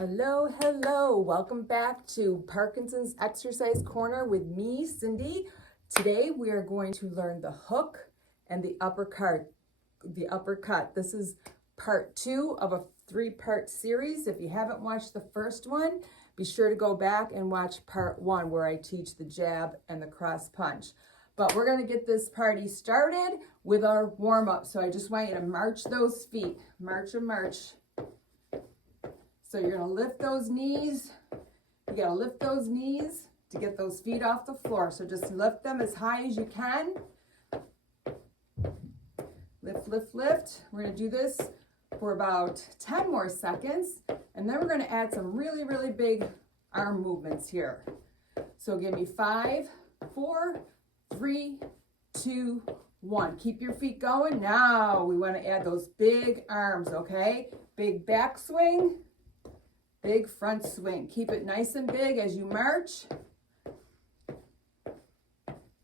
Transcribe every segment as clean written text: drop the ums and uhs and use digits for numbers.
Hello, hello. Welcome back to Parkinson's Exercise Corner with me, Cindy. Today we are going to learn the hook and the uppercut. This is part 2 of a 3-part series. If you haven't watched the first one, be sure to go back and watch part 1 where I teach the jab and the cross punch. But we're going to get this party started with our warm-up. So I just want you to march those feet. March and march. So you're going to lift those knees. You got to lift those knees to get those feet off the floor. So just lift them as high as you can. Lift, lift, lift. We're going to do this for about 10 more seconds. And then we're going to add some really, really big arm movements here. So give me 5, 4, 3, 2, 1. Keep your feet going. Now we want to add those big arms, okay? Big back swing. Big front swing. Keep it nice and big as you march.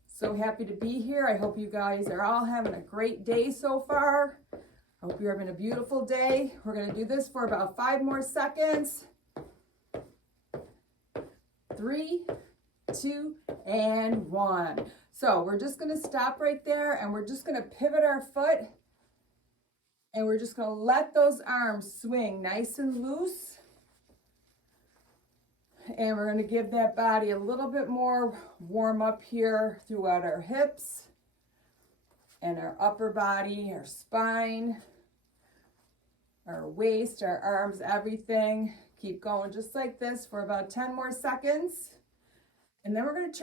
So happy to be here. I hope you guys are all having a great day so far. I hope you're having a beautiful day. We're going to do this for about 5 more seconds. 3, 2, and 1. So we're just going to stop right there and we're just going to pivot our foot and we're just going to let those arms swing nice and loose. And we're going to give that body a little bit more warm up here throughout our hips and our upper body, our spine, our waist, our arms, everything. Keep going just like this for about 10 more seconds. And then we're going to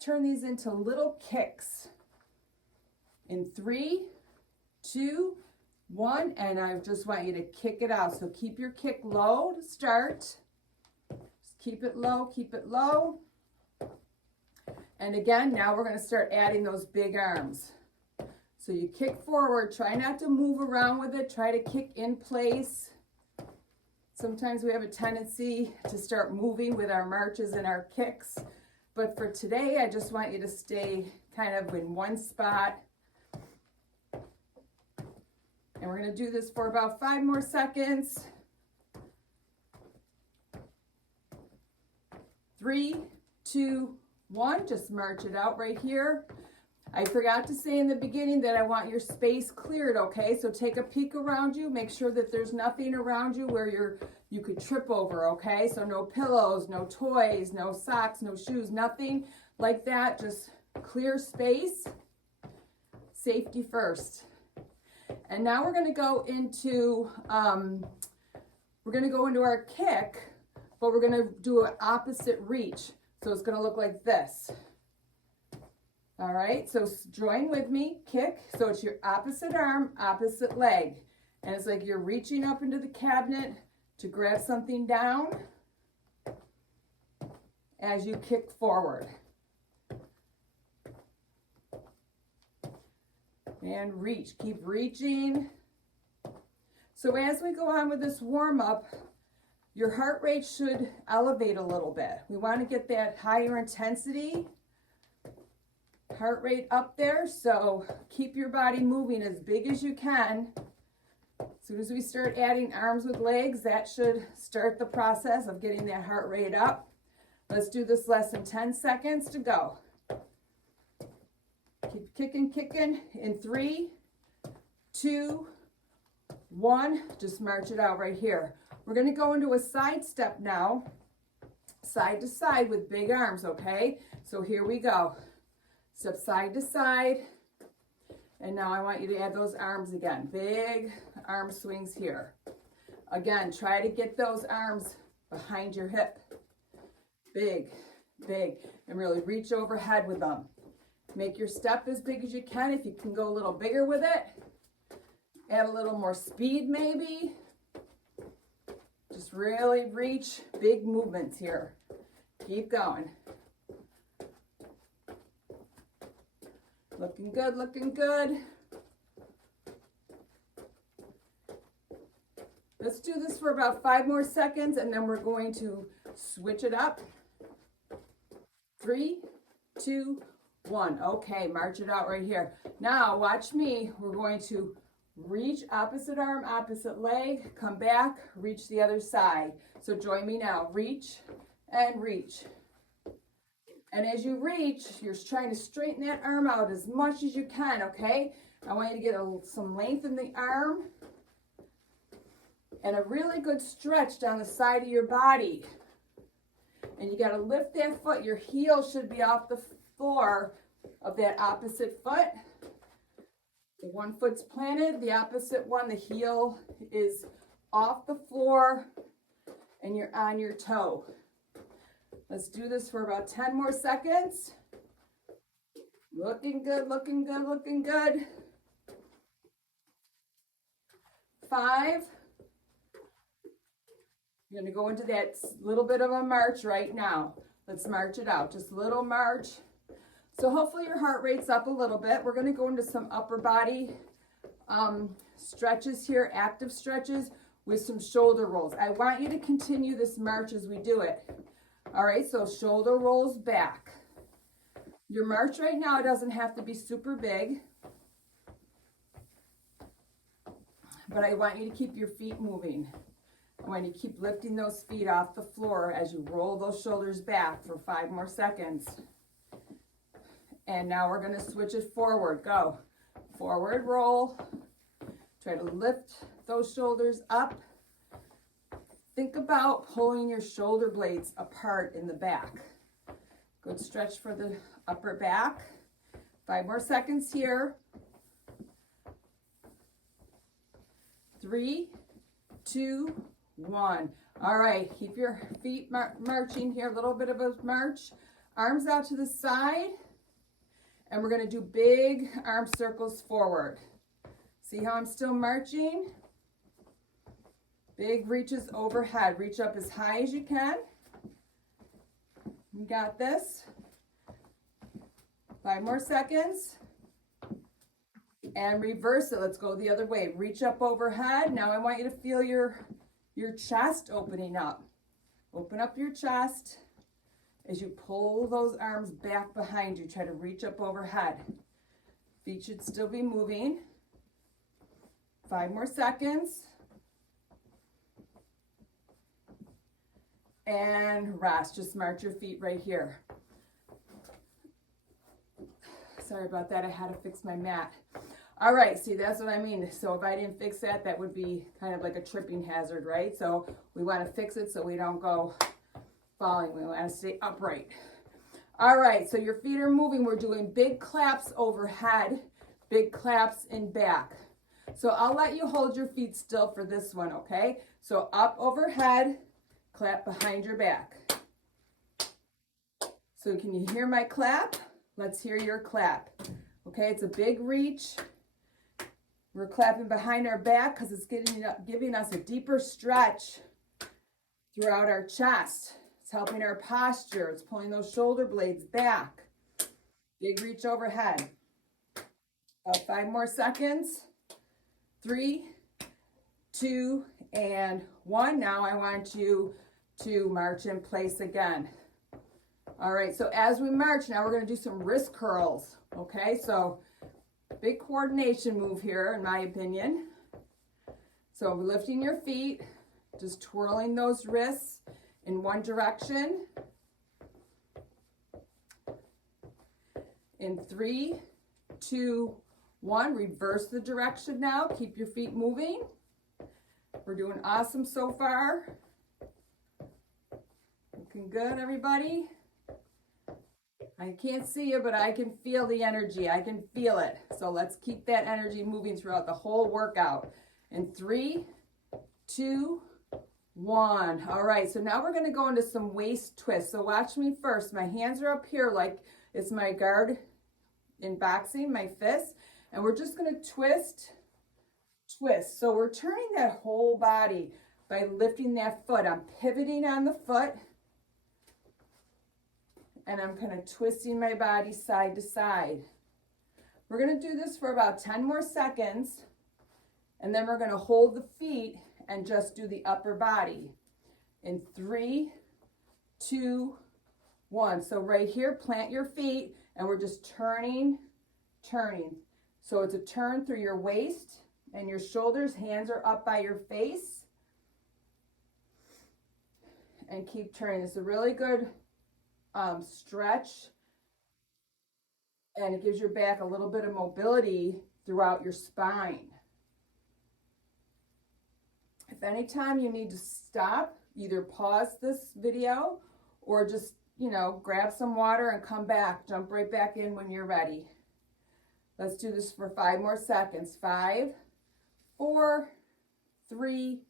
turn these into little kicks. In 3, 2, 1, and I just want you to kick it out. So keep your kick low to start. Keep it low, keep it low. And again, now we're going to start adding those big arms. So you kick forward, try not to move around with it, try to kick in place. Sometimes we have a tendency to start moving with our marches and our kicks. But for today, I just want you to stay kind of in one spot. And we're going to do this for about 5 more seconds. 3, 2, 1, just march it out right here. I forgot to say in the beginning that I want your space cleared, okay? So take a peek around you, make sure that there's nothing around you where you could trip over, okay? So no pillows, no toys, no socks, no shoes, nothing like that. Just clear space. Safety first. And now we're gonna go into our kick. But we're going to do an opposite reach. So it's going to look like this. All right, so join with me, kick. So it's your opposite arm, opposite leg. And it's like you're reaching up into the cabinet to grab something down as you kick forward. And reach, keep reaching. So as we go on with this warm-up, your heart rate should elevate a little bit. We want to get that higher intensity heart rate up there. So keep your body moving as big as you can. As soon as we start adding arms with legs, that should start the process of getting that heart rate up. Let's do this less than 10 seconds to go. Keep kicking, kicking. In 3, 2, 1. Just march it out right here. We're going to go into a side step now, side to side with big arms, okay? So here we go. Step side to side. And now I want you to add those arms again. Big arm swings here. Again, try to get those arms behind your hip. Big, big. And really reach overhead with them. Make your step as big as you can. If you can go a little bigger with it. Add a little more speed maybe. Just really reach, big movements here. Keep going. Looking good, looking good. Let's do this for about 5 more seconds and then we're going to switch it up. 3, 2, 1. Okay, march it out right here. Now watch me. We're going to Reach, opposite arm, opposite leg, come back, reach the other side. So join me now, reach and reach. And as you reach, you're trying to straighten that arm out as much as you can, okay? I want you to get some length in the arm and a really good stretch down the side of your body. And you got to lift that foot. Your heel should be off the floor of that opposite foot. The one foot's planted, the opposite one, the heel is off the floor and you're on your toe. Let's do this for about 10 more seconds. Looking good, looking good, looking good. 5. You're gonna go into that little bit of a march right now. Let's march it out, just a little march. So hopefully your heart rate's up a little bit. We're gonna go into some upper body stretches here, active stretches with some shoulder rolls. I want you to continue this march as we do it. All right, so shoulder rolls back. Your march right now doesn't have to be super big, but I want you to keep your feet moving. I want you to keep lifting those feet off the floor as you roll those shoulders back for 5 more seconds. And now we're gonna switch it forward. Go. Forward roll. Try to lift those shoulders up. Think about pulling your shoulder blades apart in the back. Good stretch for the upper back. 5 more seconds here. 3, 2, 1. All right, keep your feet marching here, a little bit of a march. Arms out to the side. And we're going to do big arm circles forward. See how I'm still marching? Big reaches overhead. Reach up as high as you can. You got this. 5 more seconds. And reverse it. Let's go the other way. Reach up overhead. Now I want you to feel your chest opening up. Open up your chest. As you pull those arms back behind you, try to reach up overhead. Feet should still be moving. 5 more seconds. And rest. Just march your feet right here. Sorry about that. I had to fix my mat. All right, see, that's what I mean. So if I didn't fix that, that would be kind of like a tripping hazard, right? So we want to fix it so we don't go falling. We want to stay upright. All right, so your feet are moving. We're doing big claps overhead, big claps in back. So I'll let you hold your feet still for this one, okay? So up overhead, clap behind your back. So can you hear my clap? Let's hear your clap. Okay, it's a big reach. We're clapping behind our back because it's giving us a deeper stretch throughout our chest. It's helping our posture. It's pulling those shoulder blades back. Big reach overhead. About 5 more seconds. 3, 2, and 1. Now I want you to march in place again. All right, so as we march, now we're going to do some wrist curls. Okay, so big coordination move here, in my opinion. So lifting your feet, just twirling those wrists in one direction. In 3, 2, 1, reverse the direction now. Keep your feet moving. We're doing awesome so far. Looking good, everybody. I can't see you, but I can feel the energy. I can feel it. So let's keep that energy moving throughout the whole workout. In 3, 2, 1. All right, so now we're going to go into some waist twists. So watch me first. My hands are up here like it's my guard in boxing, my fists. And we're just going to twist, twist. So we're turning that whole body by lifting that foot. I'm pivoting on the foot. And I'm kind of twisting my body side to side. We're going to do this for about 10 more seconds. And then we're going to hold the feet and just do the upper body. In 3, 2, 1. So right here, plant your feet. And we're just turning, turning. So it's a turn through your waist and your shoulders. Hands are up by your face. And keep turning. It's a really good stretch, and it gives your back a little bit of mobility throughout your spine. If anytime you need to stop, either pause this video or just, grab some water and come back. Jump right back in when you're ready. Let's do this for 5 more seconds. 5, 4, 3,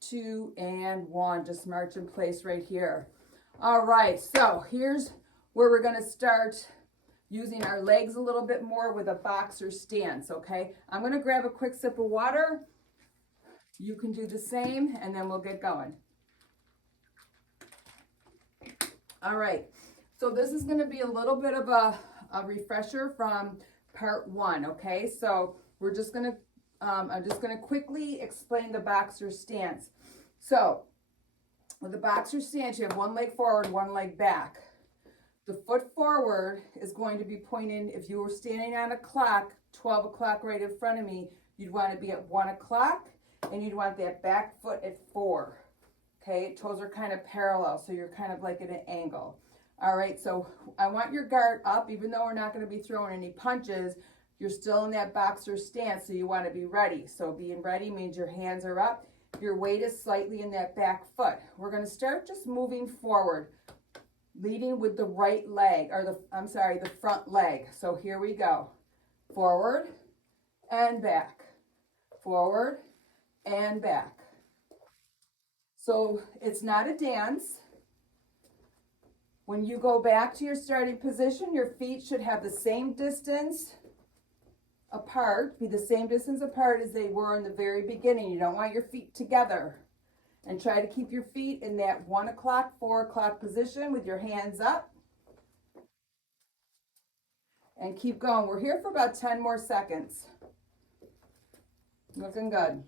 2, and 1. Just march in place right here. All right, so here's where we're going to start using our legs a little bit more with a boxer stance, okay? I'm going to grab a quick sip of water. You can do the same, and then we'll get going. All right, so this is going to be a little bit of a refresher from part 1, okay? So we're just going to, I'm just going to quickly explain the boxer stance. So with the boxer stance, you have one leg forward, one leg back. The foot forward is going to be pointing, if you were standing on a clock, 12 o'clock right in front of me, you'd want to be at 1 o'clock, and you'd want that back foot at 4. Okay, toes are kind of parallel, so you're kind of like at an angle. All right, so I want your guard up, even though we're not going to be throwing any punches, you're still in that boxer stance, so you want to be ready. So being ready means your hands are up, your weight is slightly in that back foot. We're going to start just moving forward, leading with the right leg, or the front leg. So here we go. Forward and back, forward and back. So it's not a dance. When you go back to your starting position, your feet should have the same distance apart, be the same distance apart as they were in the very beginning. You don't want your feet together. And try to keep your feet in that 1 o'clock, 4 o'clock position with your hands up. And keep going. We're here for about 10 more seconds. Looking good.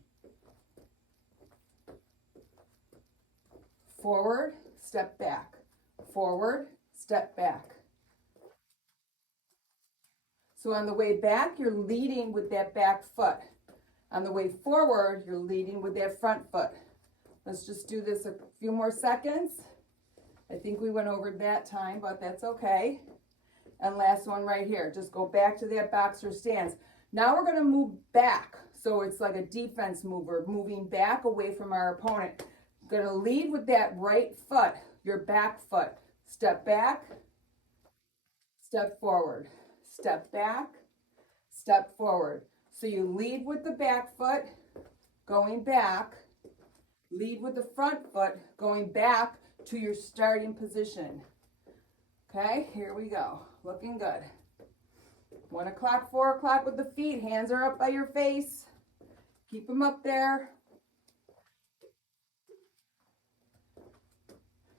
Forward, step back. Forward, step back. So on the way back, you're leading with that back foot. On the way forward, you're leading with that front foot. Let's just do this a few more seconds. I think we went over that time, but that's okay. And last one right here. Just go back to that boxer stance. Now we're going to move back. So it's like a defense move. We're moving back away from our opponent. Going to lead with that right foot, your back foot. Step back, step forward, step back, step forward. So you lead with the back foot, going back, lead with the front foot, going back to your starting position. Okay, here we go. Looking good. 1 o'clock, 4 o'clock with the feet. Hands are up by your face. Keep them up there.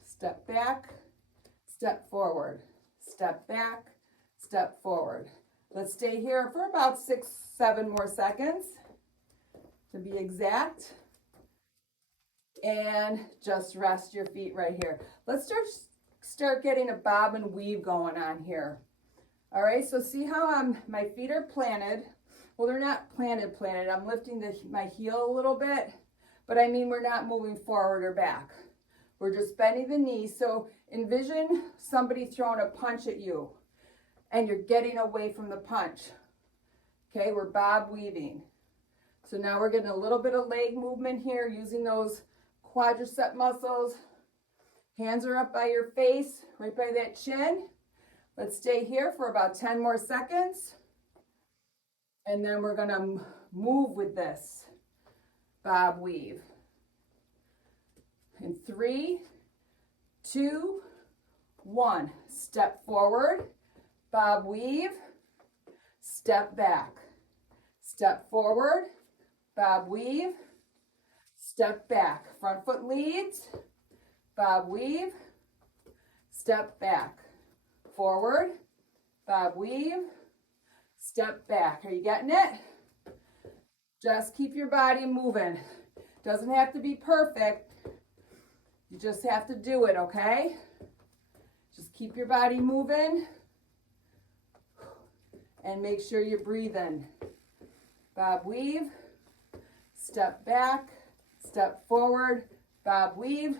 Step back, step forward, step back, step forward. Let's stay here for about 6, 7 more seconds to be exact. And just rest your feet right here. Let's start getting a bob and weave going on here. All right, so see how my feet are planted. Well, they're not planted. I'm lifting my heel a little bit, but I mean we're not moving forward or back. We're just bending the knees. So envision somebody throwing a punch at you and you're getting away from the punch. Okay, we're bob weaving. So now we're getting a little bit of leg movement here using those quadricep muscles. Hands are up by your face, right by that chin. Let's stay here for about 10 more seconds. And then we're gonna move with this bob weave. In 3, 2, 1. Step forward, bob weave, step back. Step forward, bob weave, step back. Front foot leads, bob weave, step back. Forward, bob weave, step back. Are you getting it? Just keep your body moving. Doesn't have to be perfect. You just have to do it, okay? Just keep your body moving and make sure you're breathing. Bob weave, step back, step forward, bob, weave.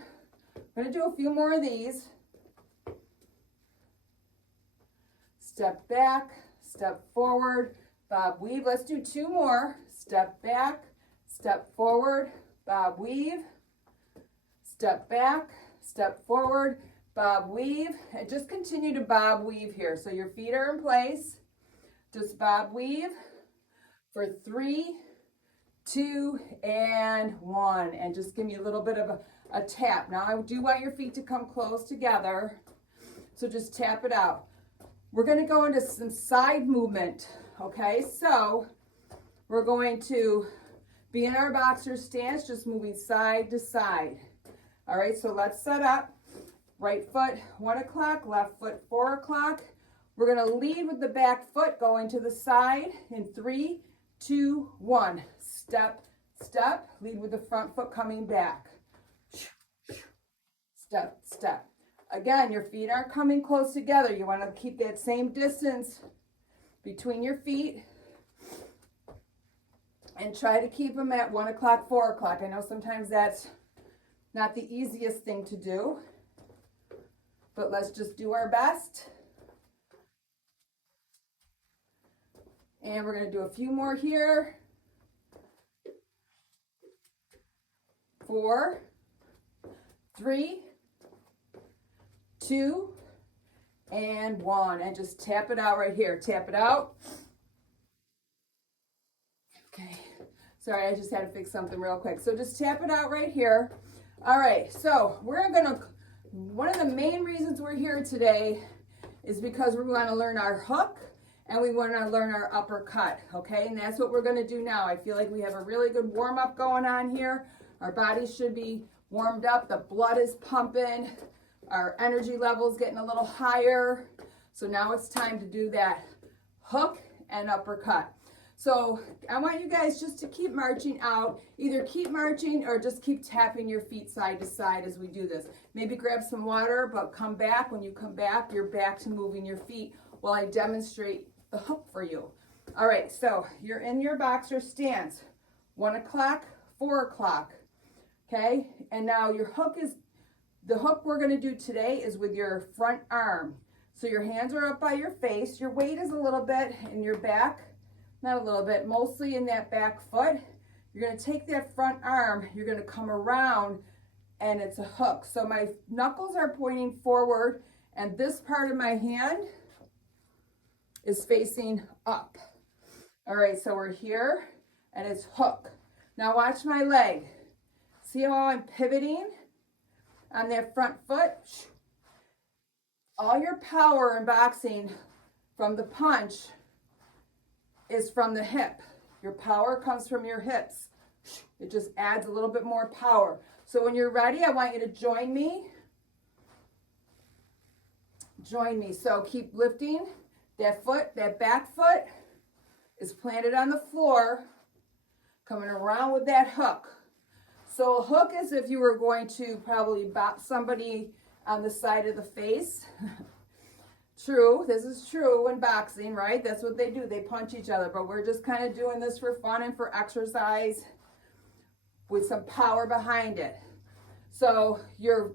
I'm going to do a few more of these. Step back, step forward, bob, weave. Let's do 2 more. Step back, step forward, bob, weave. Step back, step forward, bob, weave. And just continue to bob, weave here. So your feet are in place. Just bob, weave for 3, 2, and 1. And just give me a little bit of a tap. Now I do want your feet to come close together. So just tap it out. We're going to go into some side movement. Okay, so we're going to be in our boxer stance, just moving side to side. All right, so let's set up. Right foot 1 o'clock, left foot 4 o'clock. We're going to lead with the back foot going to the side in 3, 2, 1. Step, step. Lead with the front foot coming back. Step, step. Again, your feet aren't coming close together. You want to keep that same distance between your feet. And try to keep them at 1 o'clock, 4 o'clock. I know sometimes that's not the easiest thing to do, but let's just do our best. And we're going to do a few more here. 4, 3, 2, and 1. And just tap it out right here. Tap it out. Okay. Sorry, I just had to fix something real quick. So just tap it out right here. All right. So we're going to, one of the main reasons we're here today is because we want to learn our hook and we want to learn our uppercut. Okay. And that's what we're going to do now. I feel like we have a really good warm up going on here. Our bodies should be warmed up. The blood is pumping. Our energy level is getting a little higher. So now it's time to do that hook and uppercut. So I want you guys just to keep marching out. Either keep marching or just keep tapping your feet side to side as we do this. Maybe grab some water, but come back. When you come back, you're back to moving your feet while I demonstrate the hook for you. All right, so you're in your boxer stance. 1 o'clock, 4 o'clock. Okay, and now your hook is, the hook we're going to do today is with your front arm. So your hands are up by your face. Your weight is a little bit in your back. Not a little bit, mostly in that back foot. You're going to take that front arm, you're going to come around, and it's a hook. So my knuckles are pointing forward, and this part of my hand is facing up. All right, so we're here, and it's hook. Now watch my leg. See how I'm pivoting on that front foot? All your power in boxing from the punch is from the hip. Your power comes from your hips. It just adds a little bit more power. So when you're ready, I want you to join me. Join me. So keep lifting. That foot, that back foot is planted on the floor, coming around with that hook. So a hook is if you were going to probably bop somebody on the side of the face. True, this is true in boxing, right? That's what they do. They punch each other, but we're just kind of doing this for fun and for exercise with some power behind it. So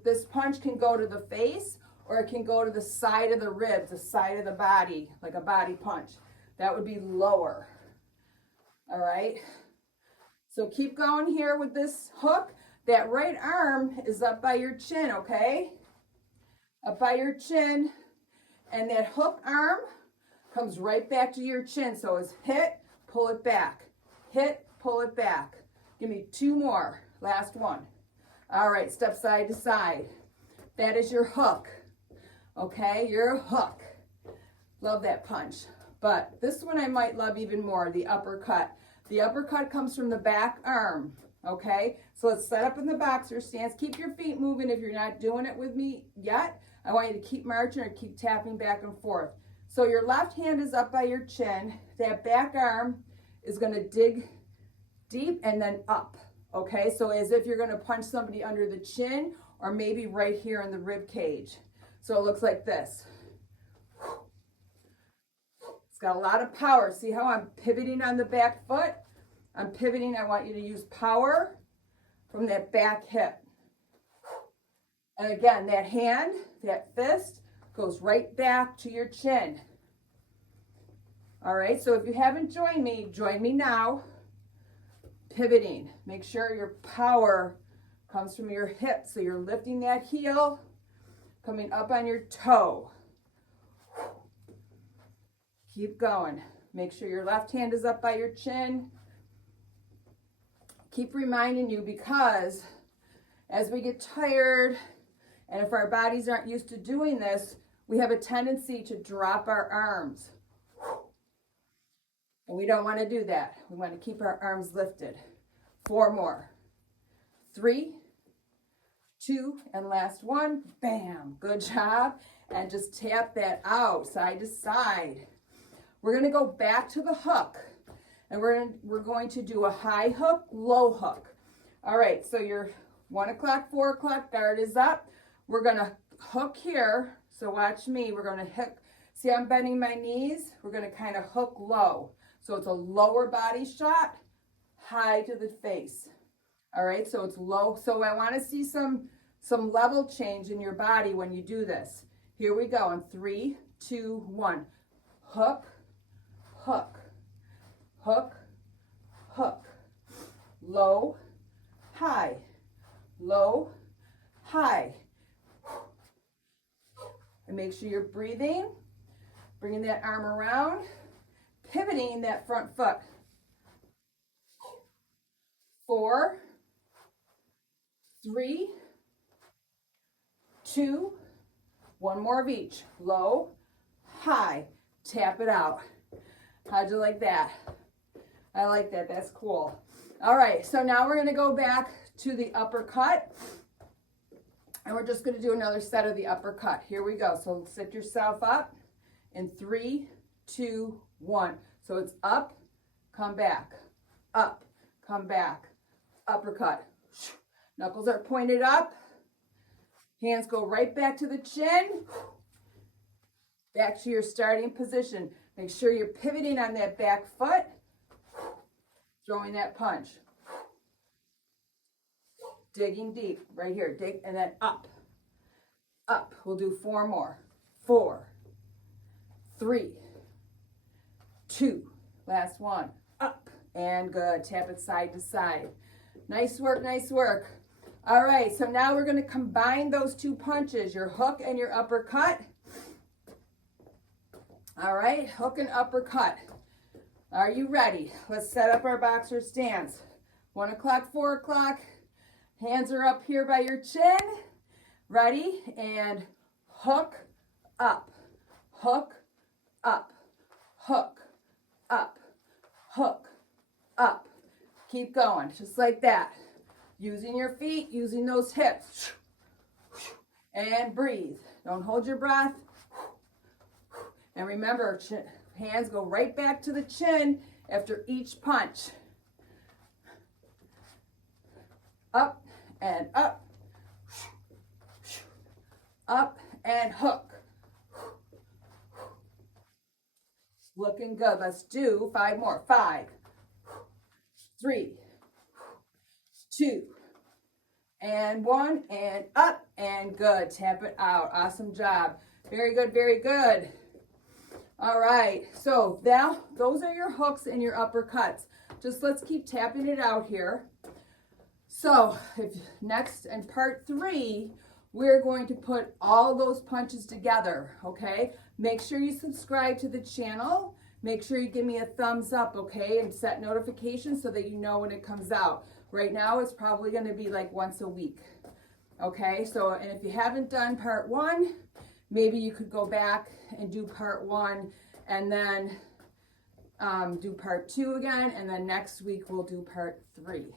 this punch can go to the face or it can go to the side of the ribs, the side of the body, like a body punch. That would be lower. All right. So keep going here with this hook. That right arm is up by your chin, okay? Up by your chin. And that hook arm comes right back to your chin. So it's hit, pull it back. Hit, pull it back. Give me 2 more. Last one. All right, step side to side. That is your hook. Okay, your hook. Love that punch. But this one I might love even more, the uppercut. The uppercut comes from the back arm. Okay, so let's set up in the boxer stance. Keep your feet moving if you're not doing it with me yet. I want you to keep marching or keep tapping back and forth. So your left hand is up by your chin. That back arm is going to dig deep and then up. Okay, so as if you're going to punch somebody under the chin or maybe right here in the rib cage. So it looks like this. It's got a lot of power. See how I'm pivoting on the back foot? I'm pivoting. I want you to use power from that back hip. And again, that hand, that fist goes right back to your chin. All right, so if you haven't joined me, join me now. Pivoting. Make sure your power comes from your hip. So you're lifting that heel, coming up on your toe. Keep going. Make sure your left hand is up by your chin. Keep reminding you, because as we get tired, and if our bodies aren't used to doing this, we have a tendency to drop our arms. And we don't want to do that. We want to keep our arms lifted. 4 more. 3, 2, and last one. Bam. Good job. And just tap that out side to side. We're going to go back to the hook. And we're going to do a high hook, low hook. All right, so your 1 o'clock, 4 o'clock guard is up. We're going to hook here. So watch me. We're going to hook. See, I'm bending my knees. We're going to kind of hook low. So it's a lower body shot, high to the face. All right, so it's low. So I want to see some level change in your body when you do this. Here we go. In 3, 2, 1. Hook, hook, hook, hook. Low, high, low, high. And make sure you're breathing, bringing that arm around, pivoting that front foot. 4, 3, 2, 1 more of each. Low, high, tap it out. How'd you like that? I like that, that's cool. All right, so now we're gonna go back to the uppercut, and we're just gonna do another set of the uppercut. Here we go, so sit yourself up in 3, 2, 1. So it's up, come back, uppercut. Knuckles are pointed up, hands go right back to the chin, back to your starting position. Make sure you're pivoting on that back foot, throwing that punch. Digging deep, right here, dig, and then up, up. We'll do 4 more. 4, 3, 2, last one, up, and good. Tap it side to side. Nice work, nice work. All right, so now we're going to combine those 2 punches, your hook and your uppercut. All right, hook and uppercut. Are you ready? Let's set up our boxer stance. 1 o'clock, 4 o'clock. Hands are up here by your chin. Ready? And hook, up, hook, up, hook, up, hook, up. Keep going, just like that. Using your feet, using those hips. And breathe. Don't hold your breath. And remember, hands go right back to the chin after each punch. Up and up. Up and hook. Looking good. Let's do 5 more. 5, 3, 2, and 1, and up, and good. Tap it out. Awesome job. Very good, very good. All right, so now those are your hooks and your uppercuts. Just let's keep tapping it out here. So next in part 3, we're going to put all those punches together, okay? Make sure you subscribe to the channel. Make sure you give me a thumbs up, okay? And set notifications so that you know when it comes out. Right now, it's probably gonna be like once a week, okay? So, and if you haven't done part 1, maybe you could go back and do part 1 and then do part 2 again, and then next week we'll do part 3.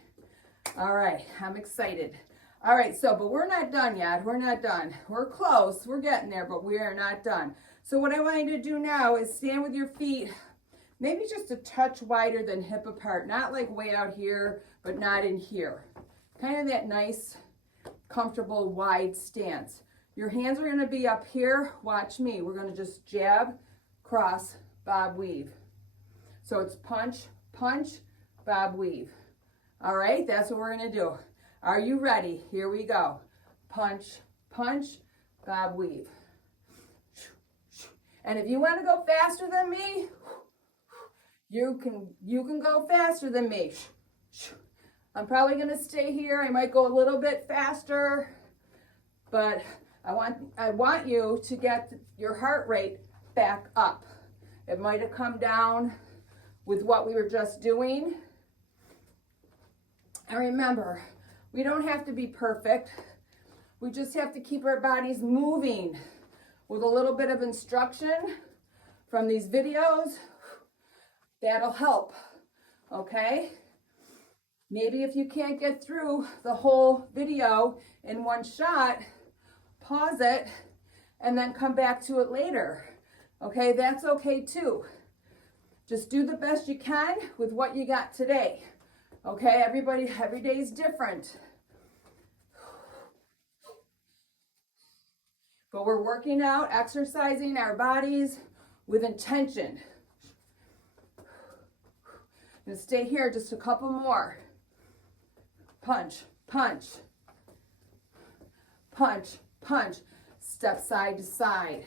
All right, I'm excited. All right, so, but we're not done yet. We're not done. We're close. We're getting there, but we are not done. So what I want you to do now is stand with your feet maybe just a touch wider than hip apart. Not like way out here, but not in here. Kind of that nice, comfortable, wide stance. Your hands are going to be up here. Watch me. We're going to just jab, cross, bob, weave. So it's punch, punch, bob, weave. All right, that's what we're gonna do. Are you ready? Here we go. Punch, punch, bob, weave. And if you want to go faster than me, you can go faster than me. I'm probably going to stay here. I might go a little bit faster, but I want you to get your heart rate back up. It might have come down with what we were just doing. And remember, we don't have to be perfect. We just have to keep our bodies moving with a little bit of instruction from these videos. That'll help, okay? Maybe if you can't get through the whole video in one shot, pause it and then come back to it later, okay? That's okay too. Just do the best you can with what you got today, okay? Every day is different. But we're working out, exercising our bodies with intention. And stay here just a couple more. Punch, punch, punch, punch. Step side to side.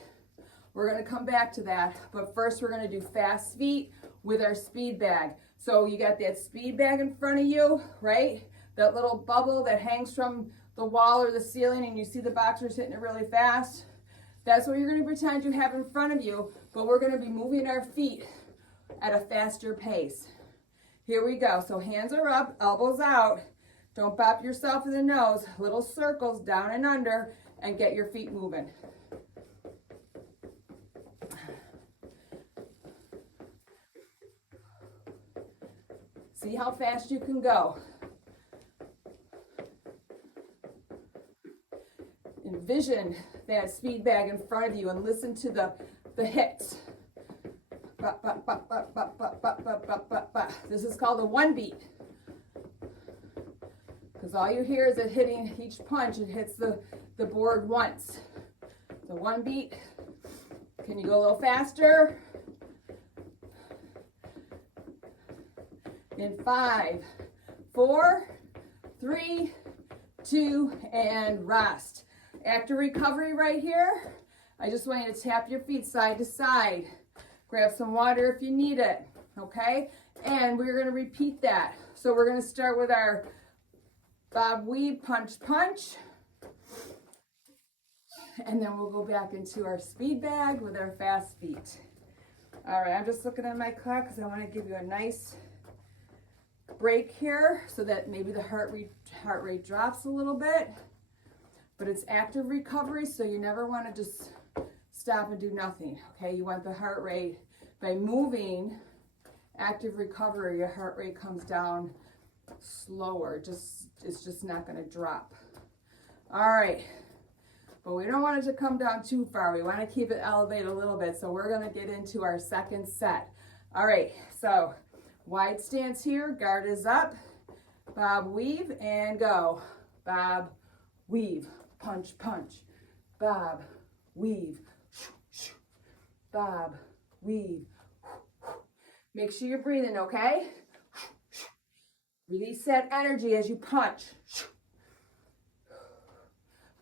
We're going to come back to that, but first we're going to do fast feet with our speed bag. So you got that speed bag in front of you, right? That little bubble that hangs from the wall or the ceiling, and you see the boxers hitting it really fast. That's what you're going to pretend you have in front of you, but we're going to be moving our feet at a faster pace. Here we go. So hands are up, elbows out. Don't bop yourself in the nose. Little circles down and under, and get your feet moving. See how fast you can go. Envision that speed bag in front of you and listen to the hits. This is called a one beat. Because all you hear is it hitting each punch, it hits the board once. So one beat. Can you go a little faster? In 5, 4, 3, 2, and rest. After recovery right here, I just want you to tap your feet side to side. Grab some water if you need it, okay? And we're gonna repeat that. So we're gonna start with our bob, weave, punch, punch. And then we'll go back into our speed bag with our fast feet. All right, I'm just looking at my clock because I want to give you a nice break here so that maybe the heart rate drops a little bit. But it's active recovery, so you never want to just stop and do nothing, okay? You want the heart rate, by moving, active recovery, your heart rate comes down slower. It's just not going to drop. All right. But we don't want it to come down too far. We want to keep it elevated a little bit. So we're going to get into our second set. All right, so wide stance here. Guard is up. Bob, weave, and go. Bob, weave. Punch, punch. Bob, weave. Bob, weave. Make sure you're breathing, okay? Release that energy as you punch.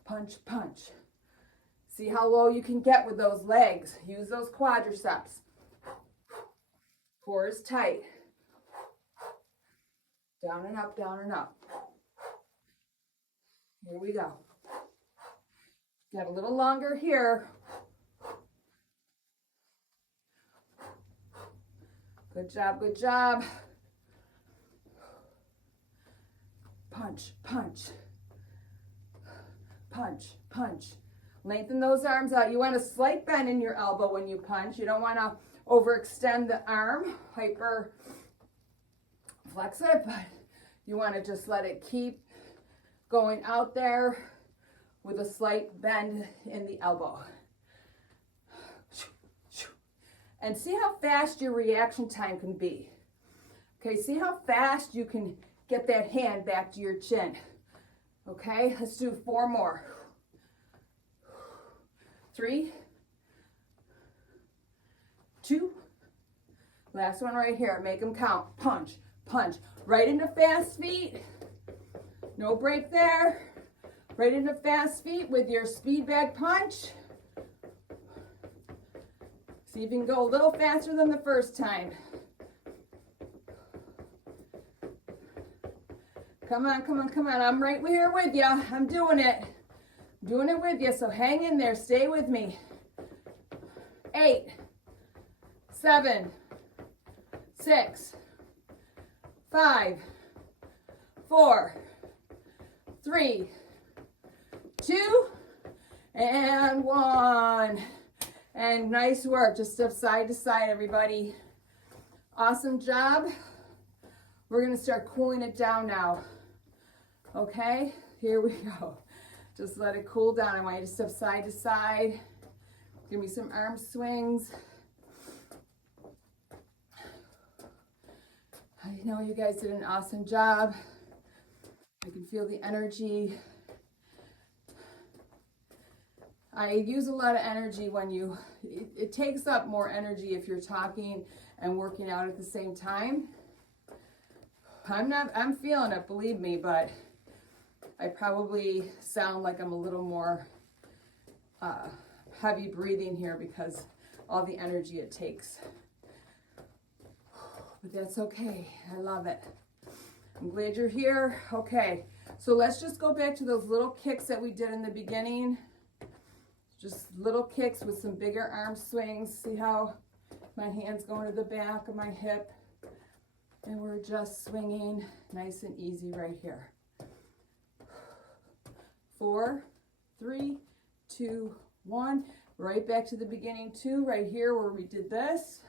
Punch, punch. See how low you can get with those legs. Use those quadriceps. Core is tight. Down and up, down and up. Here we go. Got a little longer here. Good job, good job. Punch, punch. Punch, punch. Lengthen those arms out. You want a slight bend in your elbow when you punch. You don't want to overextend the arm, hyper flex it, but you want to just let it keep going out there with a slight bend in the elbow. And see how fast your reaction time can be. Okay, see how fast you can get that hand back to your chin. Okay, let's do 4 more. 3, 2, last one right here. Make them count. Punch, punch. Right into fast feet. No break there. Right into fast feet with your speed bag punch. See if you can go a little faster than the first time. Come on, come on, come on. I'm right here with you. I'm doing it. Doing it with you, so hang in there. Stay with me. 8, 7, 6, 5, 4, 3, 2, and 1. And nice work. Just step side to side, everybody. Awesome job. We're going to start cooling it down now. Okay, here we go. Just let it cool down. I want you to step side to side. Give me some arm swings. I know you guys did an awesome job. I can feel the energy. I use a lot of energy when it takes up more energy if you're talking and working out at the same time. I'm feeling it, believe me, but I probably sound like I'm a little more heavy breathing here because all the energy it takes. But that's okay. I love it. I'm glad you're here. Okay, so let's just go back to those little kicks that we did in the beginning. Just little kicks with some bigger arm swings. See how my hand's going to the back of my hip? And we're just swinging nice and easy right here. 4, 3, 2, 1. Right back to the beginning too, right here where we did this.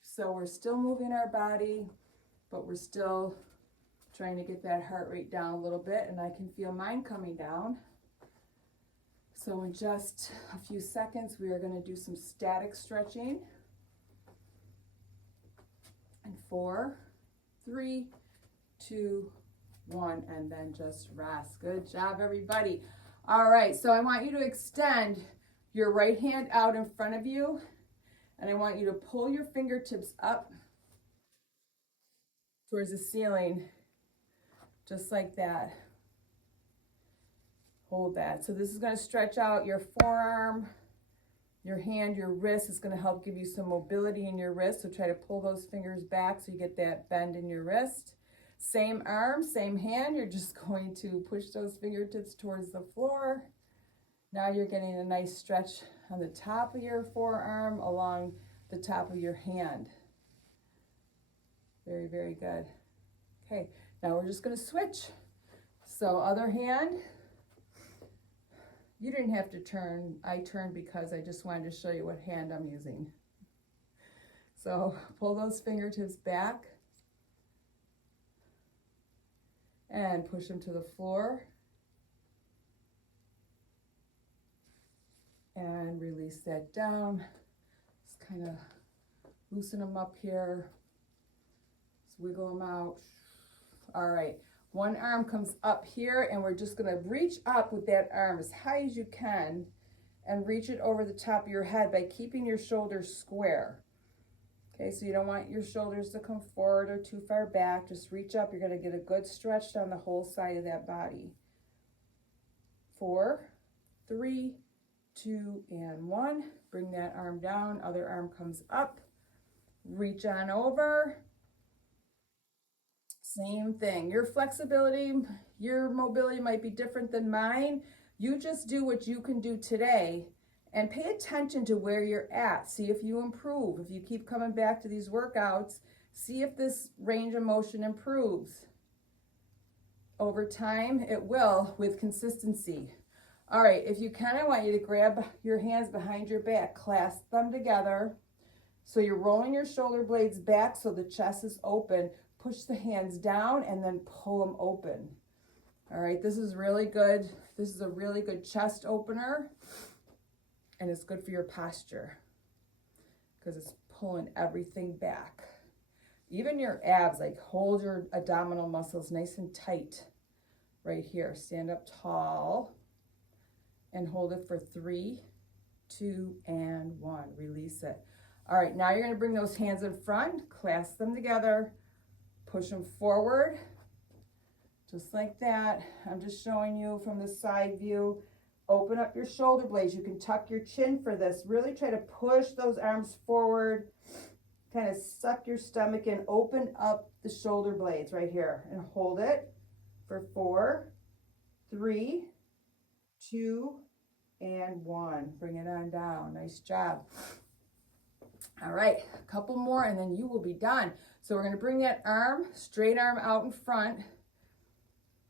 So we're still moving our body, but we're still trying to get that heart rate down a little bit, and I can feel mine coming down. So in just a few seconds, we are going to do some static stretching. And 4, 3, 2, 1, and then just rest. Good job, everybody. All right, so I want you to extend your right hand out in front of you, and I want you to pull your fingertips up towards the ceiling, just like that. Hold that. So this is going to stretch out your forearm, your hand, your wrist. Is going to help give you some mobility in your wrist. So try to pull those fingers back so you get that bend in your wrist. Same arm, same hand. You're just going to push those fingertips towards the floor. Now you're getting a nice stretch on the top of your forearm along the top of your hand. Very, very good. Okay, now we're just going to switch. So other hand. You didn't have to turn. I turned because I just wanted to show you what hand I'm using. So pull those fingertips back and push them to the floor and release that down. Just kind of loosen them up here. Just wiggle them out. All right. One arm comes up here, and we're just going to reach up with that arm as high as you can and reach it over the top of your head by keeping your shoulders square. Okay, so you don't want your shoulders to come forward or too far back. Just reach up. You're going to get a good stretch down the whole side of that body. 4, 3, 2, and 1. Bring that arm down. Other arm comes up. Reach on over. Same thing. Your flexibility, your mobility might be different than mine. You just do what you can do today and pay attention to where you're at. See if you improve. If you keep coming back to these workouts, see if this range of motion improves. Over time, it will with consistency. All right, if you can, I want you to grab your hands behind your back, clasp them together. So you're rolling your shoulder blades back so the chest is open. Push the hands down and then pull them open. All right, this is really good. This is a really good chest opener, and it's good for your posture because it's pulling everything back. Even your abs, like hold your abdominal muscles nice and tight right here. Stand up tall and hold it for 3, 2, and 1. Release it. All right, now you're gonna bring those hands in front, clasp them together, push them forward, just like that. I'm just showing you from the side view. Open up your shoulder blades. You can tuck your chin for this. Really try to push those arms forward, kind of suck your stomach in, open up the shoulder blades right here and hold it for 4, 3, 2, and 1. Bring it on down. Nice job. All right, a couple more and then you will be done. So we're going to bring that arm, straight arm out in front.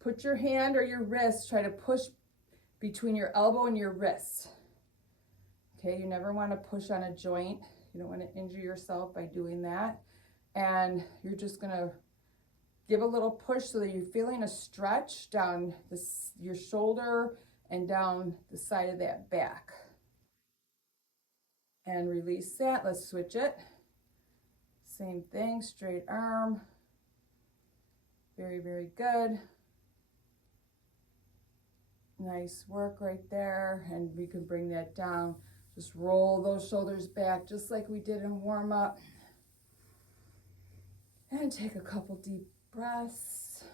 Put your hand or your wrist, try to push between your elbow and your wrist. Okay, you never want to push on a joint. You don't want to injure yourself by doing that. And you're just going to give a little push so that you're feeling a stretch down your shoulder and down the side of that back. And release that. Let's switch it. Same thing, straight arm. Very, very good. Nice work right there. And we can bring that down. Just roll those shoulders back just like we did in warm up. And take a couple deep breaths.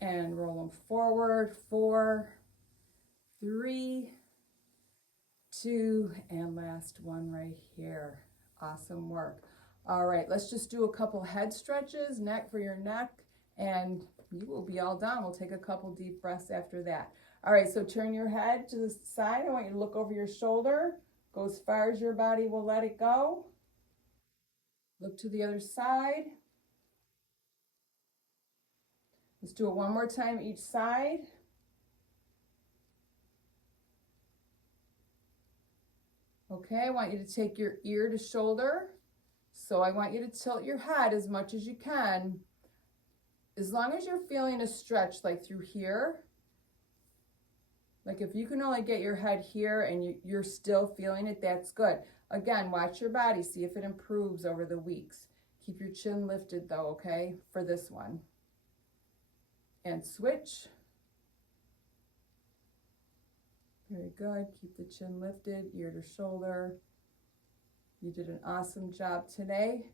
And roll them forward. 4, 3, 2, and last one right here. Awesome work. All right, let's just do a couple head stretches, neck for your neck, and you will be all done. We'll take a couple deep breaths after that. All right, so turn your head to the side. I want you to look over your shoulder. Go as far as your body will let it go. Look to the other side. Let's do it one more time each side. Okay, I want you to take your ear to shoulder. So I want you to tilt your head as much as you can. As long as you're feeling a stretch like through here. Like if you can only get your head here and you're still feeling it, that's good. Again, watch your body, see if it improves over the weeks. Keep your chin lifted though, okay, for this one. And switch. Very good. Keep the chin lifted, ear to shoulder. You did an awesome job today.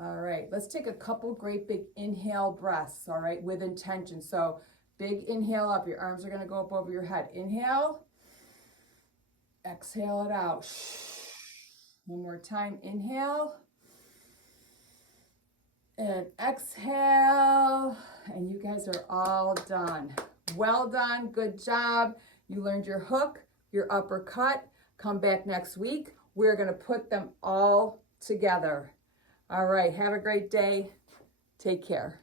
All right, let's take a couple great big inhale breaths, all right, with intention. So big inhale up, your arms are gonna go up over your head. Inhale, exhale it out. One more time, inhale, and exhale, and you guys are all done. Well done, good job. You learned your hook, your uppercut. Come back next week. We're gonna put them all together. All right, have a great day. Take care.